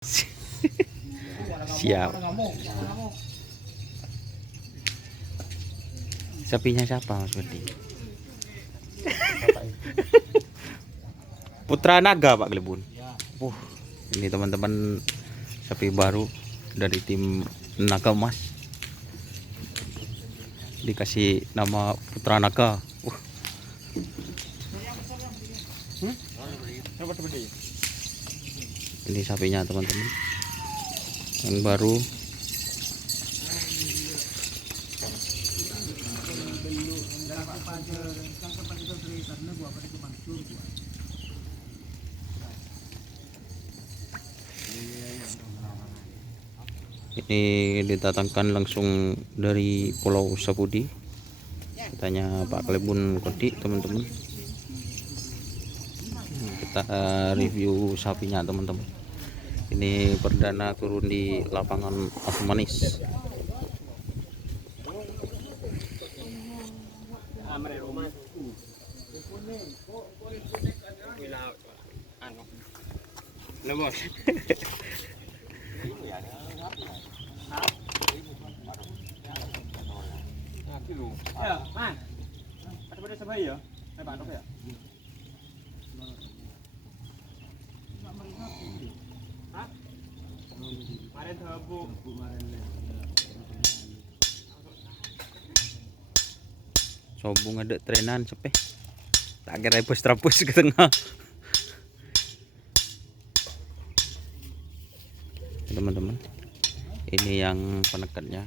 Siap. Sapinya siapa Mas Budi? Putra Naga Pak Glebun. Ini teman-teman sapi baru dari tim Naga Mas. Dikasih nama Putra Naga. Ini sapinya teman-teman yang baru. Ini didatangkan langsung dari Pulau Sapudi, katanya Pak Glebun Kodik teman-teman. Kita review sapinya teman-teman. Ini perdana turun di lapangan Asam Manis. Ya, Man. Ada pada sebaik ya? Saya bantu ya. Hah? Kemarin terhubung. Sobung ada trenan cepet. Tak kira trapus ke tengah. Teman-teman, ini yang penekatnya.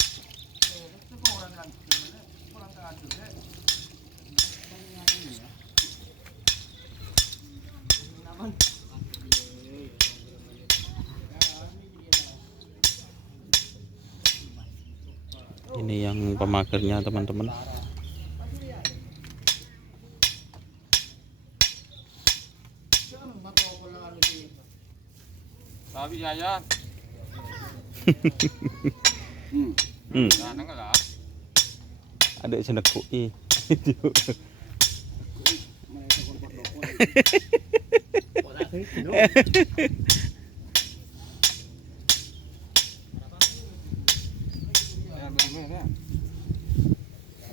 Ini yang pemagernya teman-teman. Tapi Yayan. Ada senekuk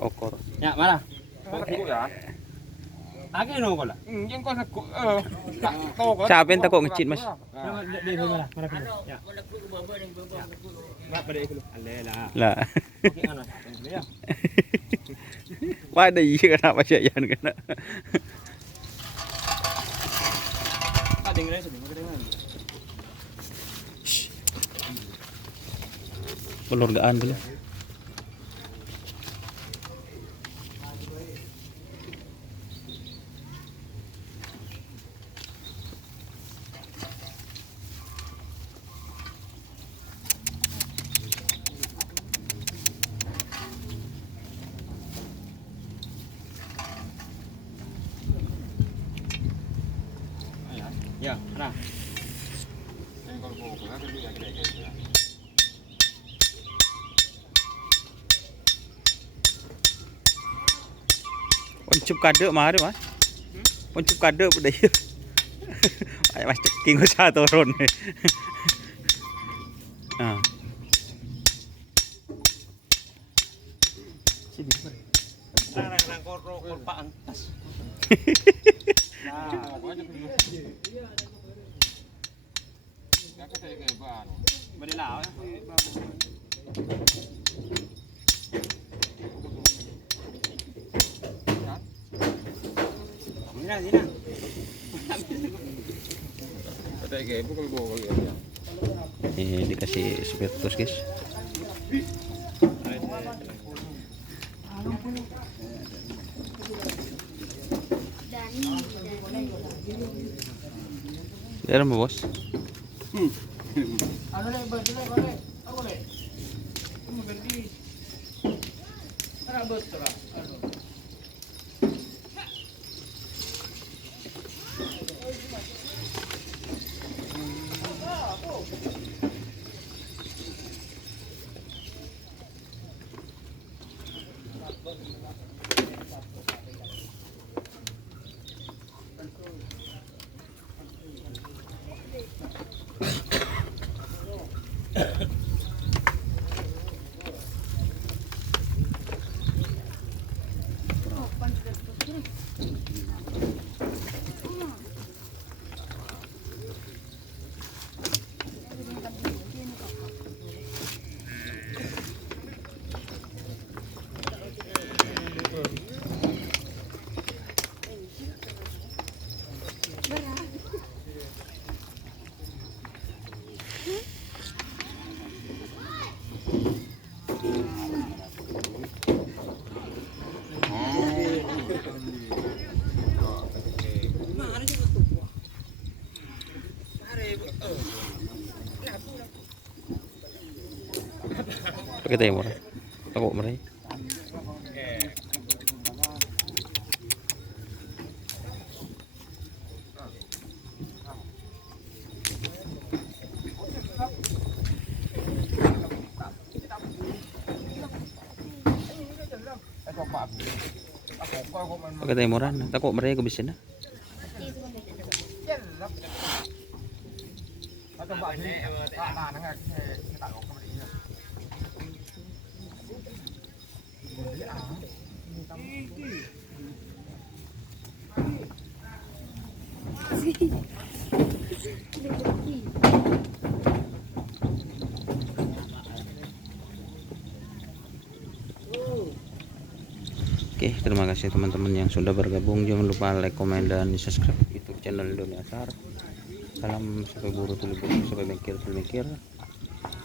okor. Ya, mana? Ya. Lagi no kola. Yang kau sekuk tak tahu kau. Siapa yang takut ngecit Mas? Di mana? Mana dulu? Ya. Enggak pada itu. Alela. Lah. Oke ana. Ya. Pada iya kenapa sih Yan kena? Ah dengerin sudah dengerin. Pelurgaan dulu. Ya, mana? Puncup kade mah Mas. Puncup kade pada ieu. Ay Mas ceking usah turun. Ah. Sini. Rang kor pantas. Nah, pokoknya dulu. Ya kan saya kayak ban. Bade lao ya. Sini. Kayak kayak bukan bawa ya. Ini dikasih spiritus guys. Biar mau bos. Pakai temur. Takut mereka. Pakai temuran, takut mereka kebisin. Oke, terima kasih teman-teman yang sudah bergabung. Jangan lupa like, komen, dan subscribe YouTube channel Doni Asar. Salam sampai buru tuli buru, sampai mikir tuli mikir.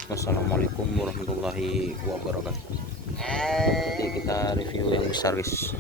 Wassalamualaikum warahmatullahi wabarakatuh. Jadi kita review yang besar guys.